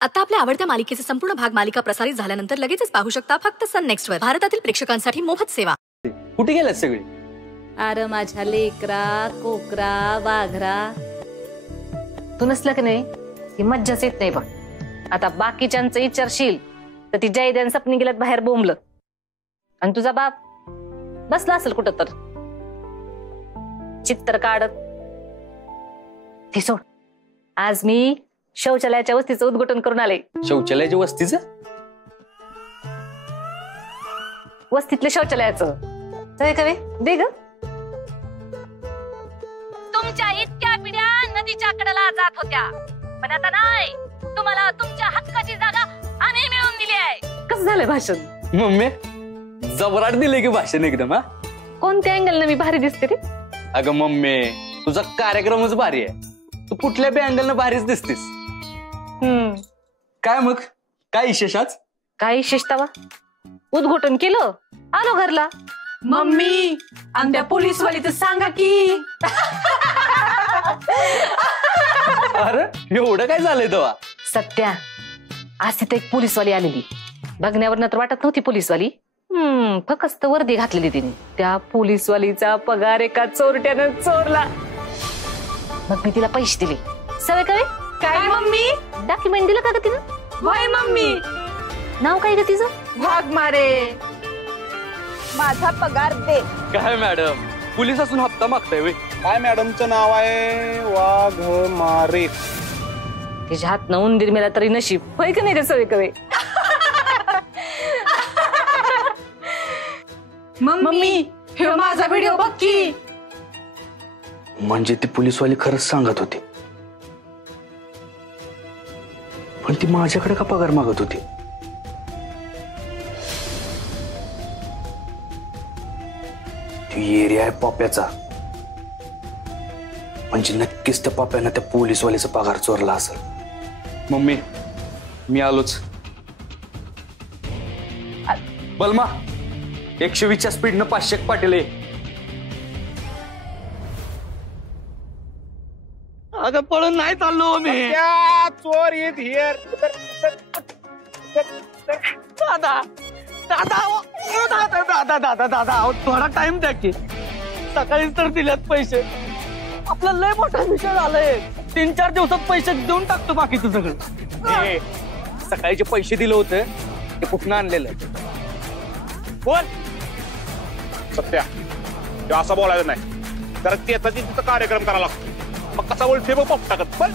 आता आपल्या आवडत्या मालिकेचे संपूर्ण भाग मालिका प्रसारित झाल्यानंतर लगेचच पाहू शकता फक्त सन नेक्स्ट वर. भारतातील प्रेक्षकांसाठी मोफत सेवा. कुठे गेलात सगळी? अरे माझ्या लेकरा कोकरा वाघरा, तू नसलं की नाही ही मज्जाच येत नाही बघ. आता बाकीच्यांचं विचारशील तर ती जयद्यान सपनी गेल्यात बाहेर बोंबलं, आणि तुझा बाप बसला असेल कुठं तर चित्तर काढत. ते सोड, आज मी शौचालयाच्या वस्तीचं उद्घाटन करून आले. शौचालयाच्या वस्तीचं? वस्तीतल्या शौचालयाचं कवे दे ग. तुमच्या इतक्या पिढ्या नदीच्या कडेला जात होत्या, पण आता नाही. तुम्हाला तुमच्या हक्काची जागा आम्ही मिळवून दिली आहे. कसं झालंय भाषण? मम्मी जबराट दिले की भाषण एकदम. हा, कोणत्या अँगलनं मी भारी दिसते रे? अगं मम्मी, तुझा कार्यक्रमच भारी आहे. तू कुठल्या बी अँगलनं भारीच दिसतेस. काय मग, काय विशेष आज? काय विशेषता? उद्घाटन केलं, आलो घरला. मम्मी आणि त्या पोलीसवाली तर सांगा की. अरे एवढं काय झालंय तेव्हा? सत्या, आज तिथे एक पोलीसवाली आलेली. बघण्यावर तर वाटत नव्हती पोलीसवाली. फक्त वर्दी घातलेली तिने. त्या पोलीसवालीचा पगार एका चोरट्यानं चोरला. मग मी तिला पैसे दिले. सवय काय? काय मम्मी? डॉक्युमेंट दिलं का ग तिनं? होय मम्मी. नाव काय ग तिचं? वाघमारे. माझा पगार दे. काय मॅडम, पोलीस असून हप्ता मागताय वे? काय मॅडमचं नाव आहे? वाघमारे. तिच्या हात न उंदीर मेला तरी नशीब. होय का नाही रे सवय कवे? मम्मी हे माझा व्हिडिओ बघ की. म्हणजे ती पोलीसवाली खरंच सांगत होती, पण ती माझ्याकडे का पगार मागत होती? एरिया आहे पप्प्याचा, म्हणजे नक्कीच त्या पप्प्यानं त्या पोलीसवालीचा पगार चोरला असेल. मम्मी मी आलोच. बलमा 120च्या स्पीडनं 500 पाटील. अगं पळून नाही चाललो मी. चोर येत हिअर. दादा दादा दादा दादा दादा थोडा टाइम द्या की. सकाळीच तर दिल्यात पैसे. आपला लय मोठा विषय झालाय. 3-4 दिवसात पैसे देऊन टाकतो बाकीचं सगळं. सकाळी जे पैसे दिले होते ते कुठनं आणलेलं? बोल सत्या, असं बोलायचं नाही. तर त्याचा तिथं कार्यक्रम करायला लागतो. मग कसा बोलते बघ पप्पा.